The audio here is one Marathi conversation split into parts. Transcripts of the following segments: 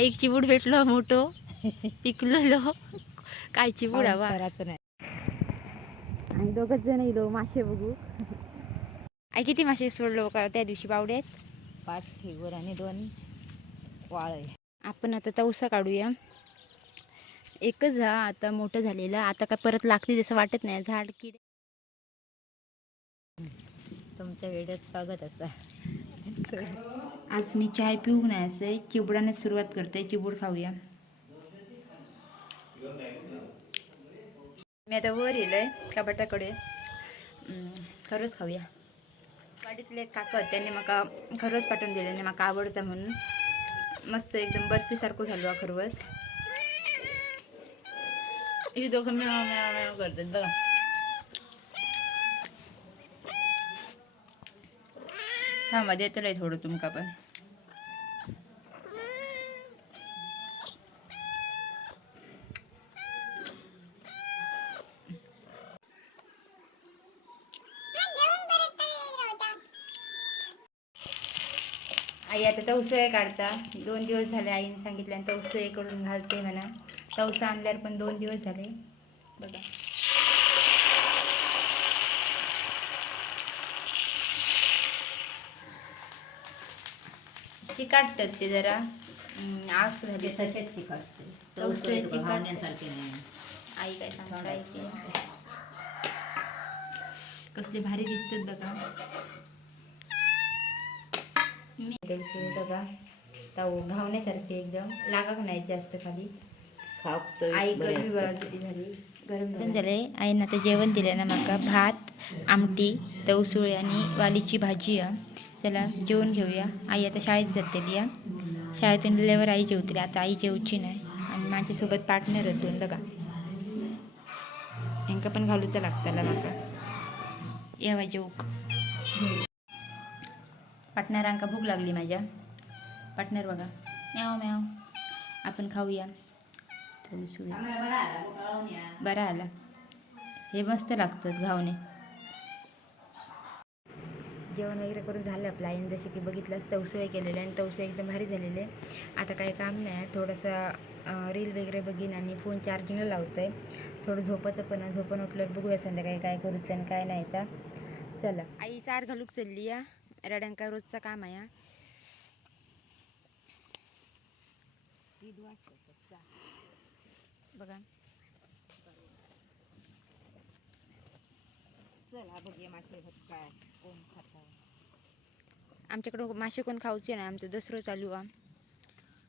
आई चिबूड भेटलो मोठो. पिकलेलो. काय चिबूड हवा आणि दोघच जण येलो मासे बघू. आई किती मासे सोडलो का त्या दिवशी बावड्यात? पाच ठेवर आणि दोन वाळ आपण आता तवसा काढूया. एकच हा आता मोठं झालेलं. आता काय परत लागते जसं वाटत नाही. झाड किड तुमच्या वेळेत स्वागत असा. आज मी चाय पिऊ नाही असं चिबडाने सुरुवात करते चिबूड खाऊया. मी आता वर येलोय कपाटाकडे. खरंच खाऊया. वाडीतले काका त्यांनी मका खरंच पाठवून दिले आणि म्हाका आवडतं म्हणून. मस्त एकदम बर्फीसारखं झालो हा खरवस ही दोघं म्याव म्याव म्याव करतात बघा. थांबा देतलंय थोडं तुमका पण. आई आता तवसळे काढता. दोन दिवस झाले आईने सांगितलं आणि तवसळे करून घालते म्हणा. तवसा आणल्यावर पण दोन दिवस झाले. बघा. चिकाटतात ते जरा. आग झाली ते तसेच चिकटते तवसे चिकट. घालण्यासारखे नाही. आई काय सांगता आई ते. कसले भारी दिसतात बघा. मी तवसे बघा. ताऊ घावण्यासारखे एकदम. लागा नाही जास्त खाली? आई गरमी बघा किती झाली. गरम झाले. आईनं आता जेवण दिलं ना माका. भात आमटी तवसुळे आणि वालीची भाजी आहे चला जेवण घेऊया. आई आता शाळेत जातेली या शाळेतून गेल्यावर आई जेवतली आता आई जेवची नाही. आणि माझ्यासोबत पार्टनर आहेत दोन बघा. हेंका पण घालूचं लागताला माका. येवा जेवक. पार्टनरांका भूक लागली माझ्या. पार्टनर बघा. म्याव म्याव आपण खाऊया. बरा आला. हे मस्त लागतं घावणे. जेवण वगैरे करून झालं आपलं आईने जसे की बघितलंच तवसळे केलेले आणि तवसे एकदम भारी झालेले. आता काही काम नाही थोडंसं रील वगैरे बघीन आणि फोन चार्जिंगला लावतोय. थोडं झोपाचं पण आहे. झोपून उठल्यावर बघूया संध्याकाळी काय करूचं आणि काय नाही तर. चला. आई चार घालूक चालली या. रड्यांका रोजचं काम आहे. बघा. चला मासे काय कोण आमच्याकडं मासे कोण खाऊचे ना आमचं दसरो चालू आहे.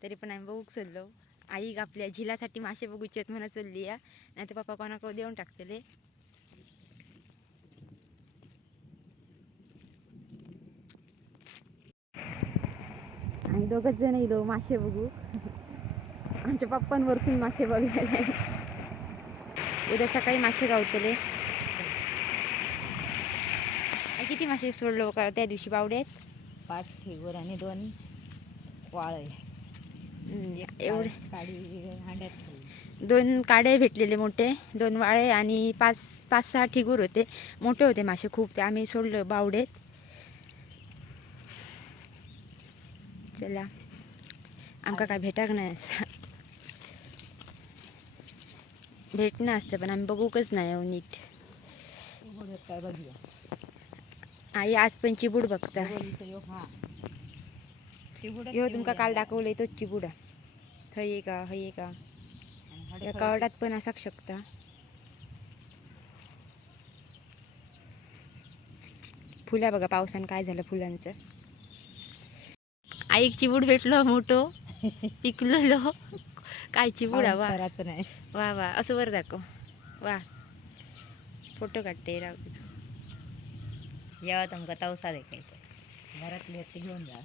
तरी पण आम्ही बघूक चाललो. आई आपल्या झिलासाठी मासे बघूचे आहेत म्हणा चलली आहे. नाही तर पप्पा कोणाकडे देऊन टाकतले आणि दोघच जण येलो मासे बघू. आमच्या पप्पांवरतून मासे बघायला. उद्या सकाळी मासे गावतले आई, किती मासे सोडलो का त्या दिवशी बावड्यात? पाच ठेवर आणि दोन वाळ एवढे. काडी हांड्यात ठेवली. दोन काडे भेटलेले मोठे दोन वाळे आणि पाच पाच सहा ठिगूर होते. मोठे होते मासे खूप ते आम्ही सोडलं बावडेत चला. आमका काय भेटाक नाही. भेटणं असतं पण आम्ही बघूकच नाही नीट. काय बघूया. आई आज पण चिबूड बघता. हा. यो तुमका. काल दाखवलंय तोच चिबूड. थंय का हय का या कवडात पण असाक शकता. फुला बघा पावसान काय झालं फुलांचं. आई चिबूड भेटलो मोठो. पिकलेलो. काय चिबूड वा. वा वा. असं वर दाखव. वा. फोटो काढते राव जेव्हा तुमका तवसा देखायचा घरातली ते घेऊन जा.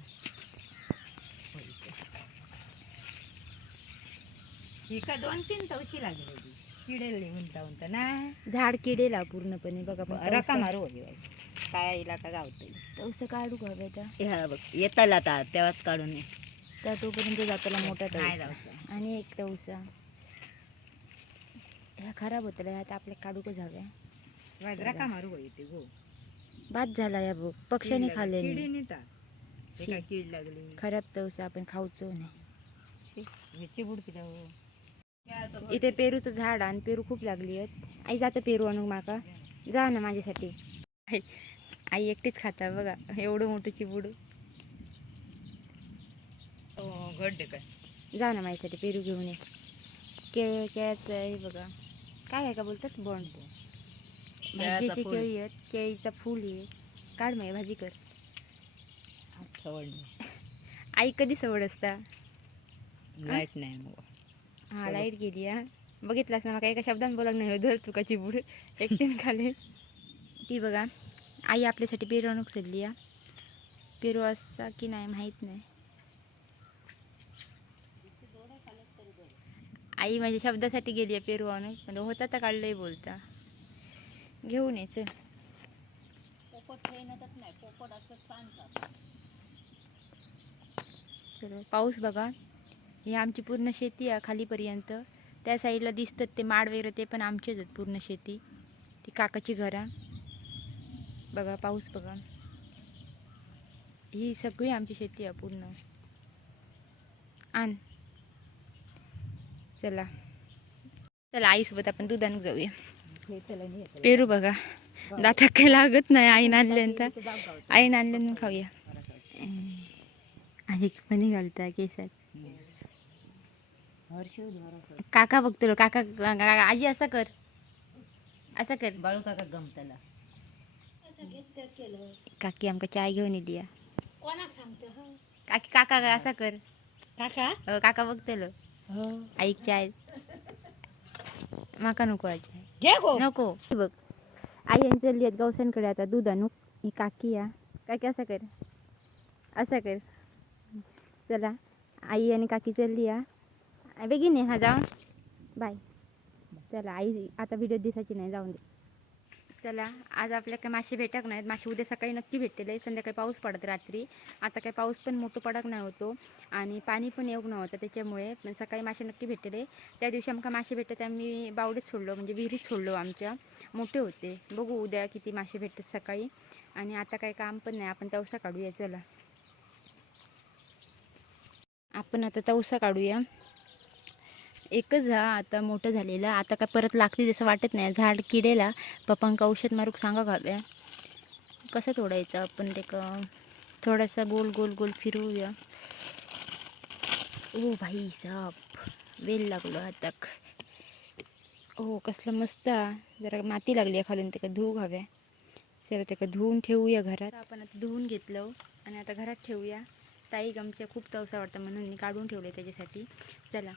का दोन तीन तवशी लागली होती. किडेल गुंतावून ना. झाड किडेला पूर्णपणे बघा रका मारू. काय इलाका तवसं काढू का बेटा ह्या बघ येताल आता तेव्हाच काढून ये. त्या तोपर्यंत जाताला मोठा तवसा. आणि एक तवसा. ह्या खराब होतल्या ह्यात आपल्या काढूकच हव्या वाज रका मारू गो. बाद झाला या बघ पक्ष्याने खाल्ले किडी नेता हे काय कीड लागली? खराब तवसा आपण खाऊचो नाही. ह्याची इथे पेरूचं झाड आणि पेरू खूप लागली आहेत. आई जातं पेरू आणून माका. जा ना माझ्यासाठी. आई आई एकटीच खाता बघा. एवढं मोठं चिबूड. घड काय? जा ना माझ्यासाठी पेरू घेऊन ये. केळ केळ्याचं हे बघा. काय आहे का बोलतात? बॉन्ड भाजीची. केळी आहेत केळीचा फूल आहे काढ माय भाजी कर सवड आई कधी सवड असता लाइट नाही मग हा. लाइट गेली हा बघितलास ना मला एका शब्दात बोलाक नाही धर तुका चिबूड एकटीन खाले ती बघा आई आपल्यासाठी पेरू आणूक चालली या पेरू असता की नाही माहीत नाही आई माझ्या शब्दासाठी गेली आहे पेरू आणून म्हणजे होता तर काढलंय बोलता घेऊन यायचं चलो. पाऊस बघा. ही आमची पूर्ण शेती आहे खालीपर्यंत. त्या साईडला दिसतात ते माड वगैरे ते पण आमचेच आहेत पूर्ण शेती. ती काकाची घरा. बघा पाऊस बघा. ही सगळी आमची शेती आहे पूर्ण. आण. चला. चला आईसोबत आपण दुधान जाऊया. पेरू बघा. दातात काही लागत नाही आईन आणल्यानंतर आईन आणल्यानंतर खाऊया. आधी पण घालता केसात. काका बघतो काका काका- आजी असं कर. असं कर. बाळू काका गमतला काकी आमका चाय घेऊन येली काकी काका का असा कर. काका? अ, काका बघतलो. ऐक चाय. माका नको आज. घे गो. नको. बघ. आई यांनी चालली आहेत गवसांकडे आता दूध आणू. ही काकी या. काकी असा कर. असा कर. चला. आई आणि काकी चालली या. बेगीन हा जाऊ. बाय. चला आई आता व्हिडिओ दिसायची नाही जाऊन दे. चला आज आपल्या काही मासे भेटक नाहीत. मासे उद्या सकाळी नक्की भेटतील. संध्याकाळी पाऊस पडत रात्री. आता काही पाऊस पण मोठं पडक नाही होतो आणि पाणी पण येऊ नव्हतं त्याच्यामुळे पण सकाळी मासे नक्की भेटले त्या दिवशी आमका मासे भेटत आम्ही बावडीत सोडलो म्हणजे विहिरीत सोडलो आमच्या. मोठे होते. बघू उद्या किती मासे भेटतात सकाळी. आणि आता काही काम पण नाही. आपण तवसा काढूया. चला. आपण आता तवसा काढूया. एकच हा आता मोठं झालेलं. आता काय परत लागते जसं वाटत नाही. झाड किडेला. पप्पांका औषध मारूक सांगा घालूया. कसं तोडायचं आपण ते का थोडासा गोल गोल गोल फिरवूया. ओ भाई साप वेल लागलो हाताक. ओ कसलं मस्त. जरा माती लागली आहे खालून ते का धुवू हव्या चला ते का धुवून ठेवूया घरात. आपण आता धुवून घेतलं हो. आणि आता घरात ठेवूया. ताई गमच्या खूप तवसा वाटतं म्हणून मी काढून ठेवले त्याच्यासाठी. चला.